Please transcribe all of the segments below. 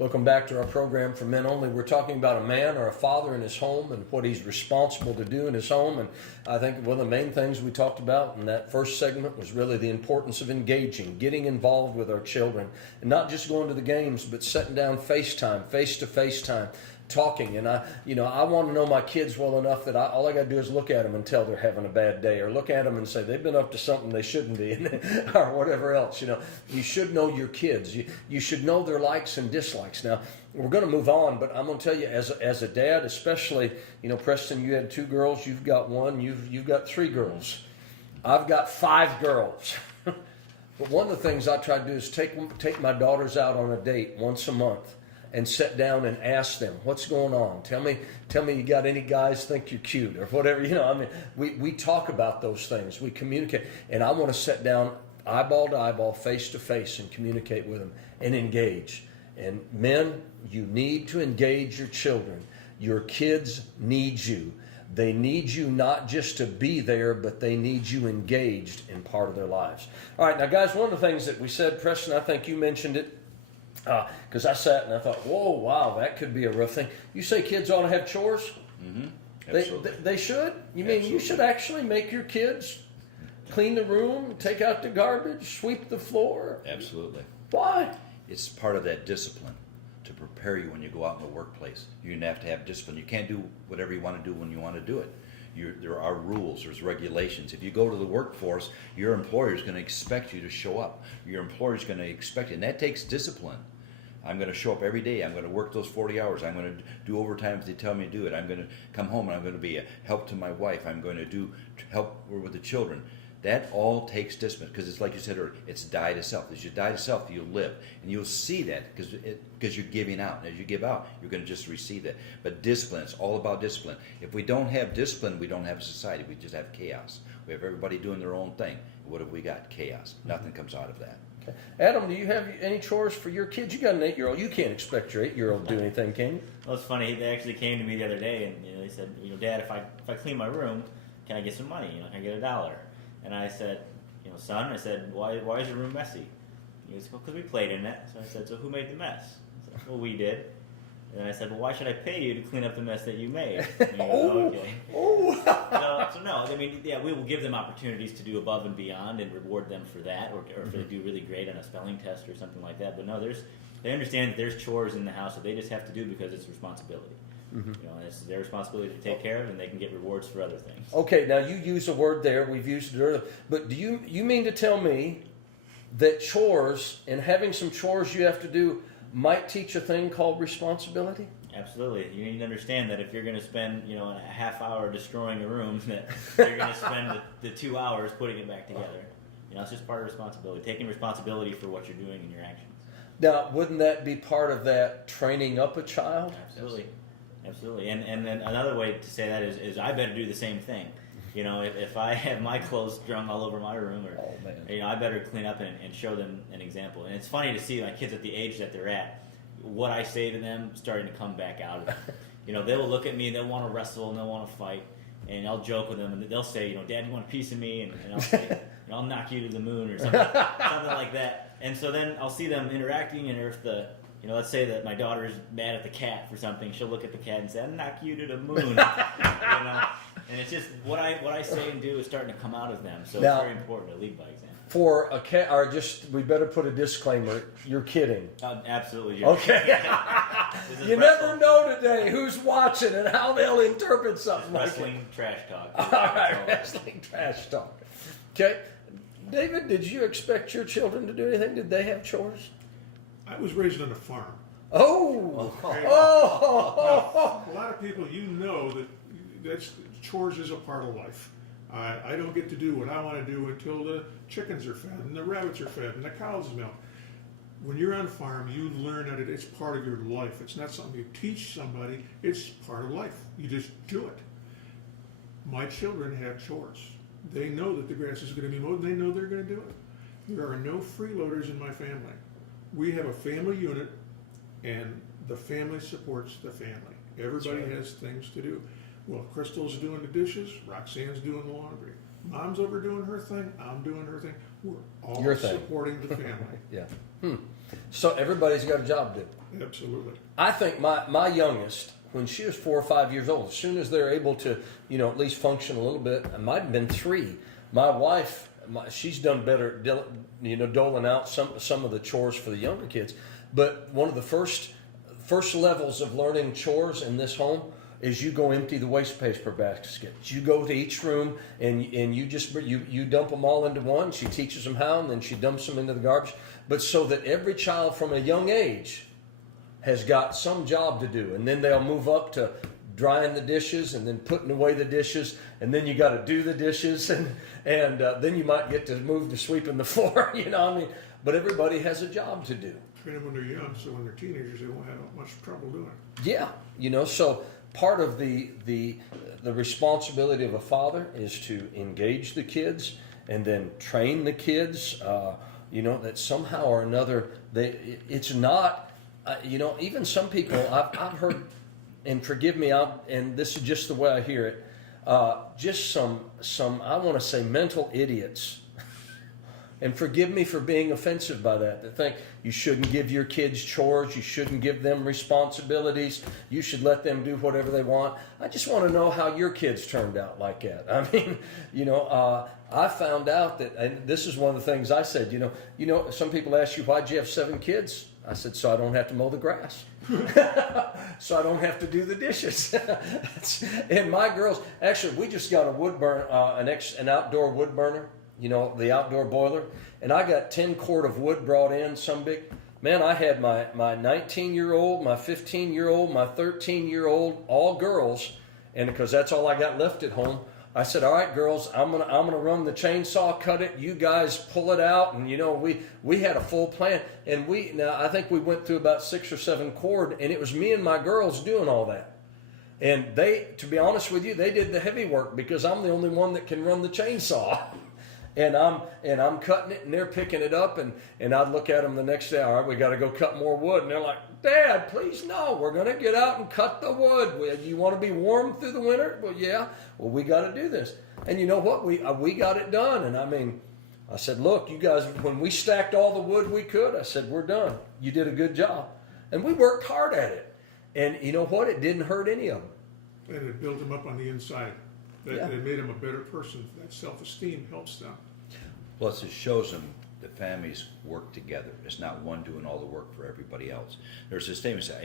Welcome back to our program for Men Only. We're talking about a man or a father in his home and what he's responsible to do in his home. And I think one of the main things we talked about in that first segment was really the importance of engaging, getting involved with our children, and not just going to the games, but sitting down FaceTime, face-to-face time, talking. And I want to know my kids well enough that all I got to do is look at them and tell they're having a bad day, or look at them and say they've been up to something they shouldn't be, or whatever else. You should know your kids. You should know their likes and dislikes. Now we're going to move on, but I'm going to tell you, as a dad, especially, Preston, you had 2 girls, you've got 1, you've got 3 girls. I've got 5 girls. But one of the things I try to do is take my daughters out on a date once a month and sit down and ask them, what's going on? Tell me you got any guys think you're cute or whatever. We talk about those things. We communicate. And I want to sit down eyeball to eyeball, face to face, and communicate with them and engage. And men, you need to engage your children. Your kids need you. They need you not just to be there, but they need you engaged in part of their lives. All right, now guys, one of the things that we said, Preston, I think you mentioned it, because I sat and I thought, whoa, wow, that could be a rough thing. You say kids ought to have chores? Mm-hmm. They should? You mean you should actually make your kids clean the room, take out the garbage, sweep the floor? Absolutely. Why? It's part of that discipline to prepare you when you go out in the workplace. You have to have discipline. You can't do whatever you want to do when you want to do it. There are rules, there's regulations. If you go to the workforce, your employer is going to expect you to show up. Your employer is going to expect it, and that takes discipline. I'm going to show up every day. I'm going to work those 40 hours. I'm going to do overtime if they tell me to do it. I'm going to come home and I'm going to be a help to my wife. I'm going to help with the children. That all takes discipline, because it's like you said earlier, it's die to self. As you die to self, you'll live. And you'll see that because you're giving out. And as you give out, you're going to just receive that. But discipline, it's all about discipline. If we don't have discipline, we don't have a society. We just have chaos. We have everybody doing their own thing. What have we got? Chaos. Nothing comes out of that. Okay. Adam, do you have any chores for your kids? You got an 8-year-old. You can't expect your 8-year-old to do anything, can you? Well, it's funny. They actually came to me the other day, and they said, Dad, if I clean my room, can I get some money? Can I get $1? And I said, son, why is your room messy? He goes, well, because we played in it. So I said, so who made the mess? I said, well, we did. And I said, well, why should I pay you to clean up the mess that you made? And he goes, okay. So no, we will give them opportunities to do above and beyond and reward them for that, or if they do really great on a spelling test or something like that. But no, they understand that there's chores in the house that they just have to do because it's responsibility. Mm-hmm. And it's their responsibility to take care of, and they can get rewards for other things. Okay, now you use a word there. We've used it earlier. But do you mean to tell me that chores and having some chores you have to do might teach a thing called responsibility? Absolutely. You need to understand that if you're going to spend, a half hour destroying a room, that you're going to spend the 2 hours putting it back together. It's just part of responsibility, taking responsibility for what you're doing in your actions. Now, wouldn't that be part of that training up a child? Absolutely. Absolutely. And then another way to say that is I better do the same thing. If I have my clothes strung all over my room, or I better clean up and show them an example. And it's funny to see my kids at the age that they're at, what I say to them starting to come back out of them. They will look at me and they'll want to wrestle and they'll want to fight, and I'll joke with them and they'll say, Dad, you want a piece of me? And I'll say, I'll knock you to the moon or something like that. And so then I'll see them interacting, and if let's say that my daughter's mad at the cat for something, she'll look at the cat and say, I'll knock you to the moon. And it's just what I say and do is starting to come out of them. So now, it's very important to lead by example. For a cat, or we better put a disclaimer. You're kidding. Absolutely. Okay. You never know today who's watching and how they'll interpret something like that. Wrestling trash talk. All right, wrestling trash talk. Okay. David, did you expect your children to do anything? Did they have chores? I was raised on a farm. Oh! Okay. Oh! A lot of people, that's chores is a part of life. I don't get to do what I want to do until the chickens are fed and the rabbits are fed and the cows are milked. When you're on a farm, you learn that it's part of your life. It's not something you teach somebody. It's part of life. You just do it. My children have chores. They know that the grass is going to be mowed, and they know they're going to do it. There are no freeloaders in my family. We have a family unit, and the family supports the family. Everybody has things to do. Well, Crystal's doing the dishes, Roxanne's doing the laundry. Mom's over doing her thing, I'm doing her thing. We're all Your thing. supporting the family. Yeah. So everybody's got a job to do. Absolutely. I think my youngest, when she was 4 or 5 years old, as soon as they're able to, at least function a little bit, it might have been 3. My wife, she's done better, doling out some of the chores for the younger kids. But one of the first levels of learning chores in this home is you go empty the waste paper baskets. You go to each room and you just you dump them all into one. She teaches them how, and then she dumps them into the garbage. But so that every child from a young age has got some job to do, and then they'll move up to drying the dishes and then putting away the dishes, and then you got to do the dishes, and then you might get to move to sweeping the floor. But everybody has a job to do. Train them when they're young, so when they're teenagers, they won't have much trouble doing it. Yeah, so part of the responsibility of a father is to engage the kids and then train the kids. That somehow or another, it's not. Even some people I've heard, and forgive me, and this is just the way I hear it. Just some I want to say mental idiots. And forgive me for being offensive by that think you shouldn't give your kids chores, you shouldn't give them responsibilities, you should let them do whatever they want. I just want to know how your kids turned out like that. I mean, I found out that, and this is one of the things I said, some people ask you, why'd you have 7 kids? I said, so I don't have to mow the grass. So I don't have to do the dishes. And my girls, actually, we just got a wood burn, an outdoor wood burner. The outdoor boiler, and I got 10 quart of wood brought in, some big, man, I had my 19-year-old, my 15-year-old, my 13-year-old, all girls, and because that's all I got left at home, I said, all right, girls, I'm gonna run the chainsaw, cut it, you guys pull it out, and we had a full plan, and I think we went through about 6 or 7 cord, and it was me and my girls doing all that. And they, to be honest with you, they did the heavy work because I'm the only one that can run the chainsaw. And I'm cutting it, and they're picking it up, and I'd look at them the next day. All right, we got to go cut more wood, and they're like, "Dad, please no, we're going to get out and cut the wood. You want to be warm through the winter? Well, yeah. Well, we got to do this." And you know what? We got it done. And I said, "Look, you guys, when we stacked all the wood we could, I said, we're done. You did a good job, and we worked hard at it. And you know what? It didn't hurt any of them. And it built them up on the inside. Yeah. They made them a better person. That self-esteem helps them. Plus, it shows them that families work together. It's not one doing all the work for everybody else. There's a statement that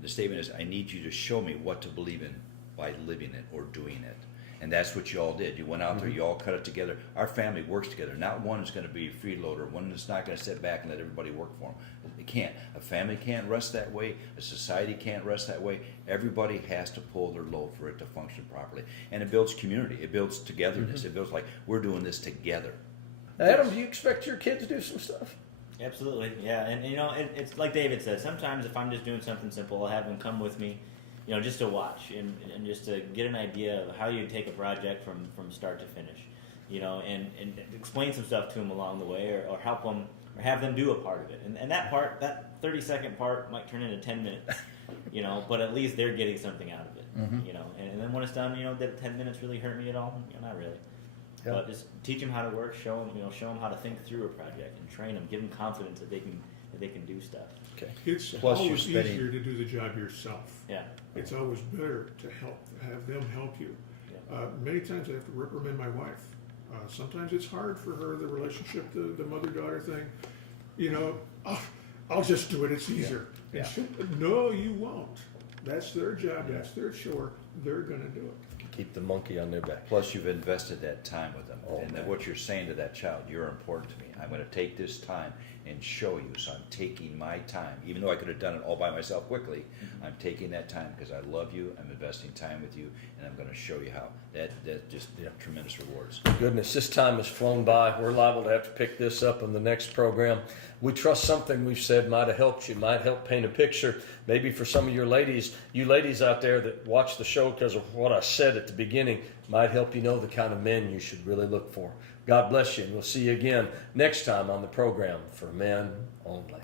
the statement is, I need you to show me what to believe in by living it or doing it. And that's what you all did. You went out there, you all cut it together. Our family works together. Not one is going to be a freeloader, one that's not going to sit back and let everybody work for them. It can't. A family can't rest that way. A society can't rest that way. Everybody has to pull their load for it to function properly. And it builds community. It builds togetherness. It builds like, we're doing this together. Adam, do you expect your kids to do some stuff? Absolutely, yeah. And it's like David said. Sometimes if I'm just doing something simple, I'll have them come with me, just to watch and just to get an idea of how you take a project from start to finish, and explain some stuff to them along the way, or help them, or have them do a part of it. And that part, that 30-second part might turn into 10 minutes, but at least they're getting something out of it, And then when it's done, did 10 minutes really hurt me at all? Not really. Yeah. But just teach them how to work, show them how to think through a project, and train them, give them confidence that they can do stuff. Okay. It's Plus always easier to do the job yourself. Yeah. It's always better to have them help you. Yeah. Many times I have to reprimand my wife. Sometimes it's hard for her, the relationship, the mother-daughter thing. I'll just do it. It's easier. Yeah. No, you won't. That's their job. That's their chore. They're going to do it. Keep the monkey on their back. Plus, you've invested that time with them. Oh, and man. what you're saying to that child, you're important to me. I'm going to take this time and show you. So I'm taking my time. Even though I could have done it all by myself quickly, I'm taking that time because I love you. I'm investing time with you, and I'm going to show you how. That just tremendous rewards. Goodness, this time has flown by. We're liable to have to pick this up in the next program. We trust something we've said might have helped you, might help paint a picture. Maybe for some of you ladies out there that watch the show because of what I said at the beginning, might help you know the kind of men you should really look for. God bless you, and we'll see you again next time on the program for Men Only.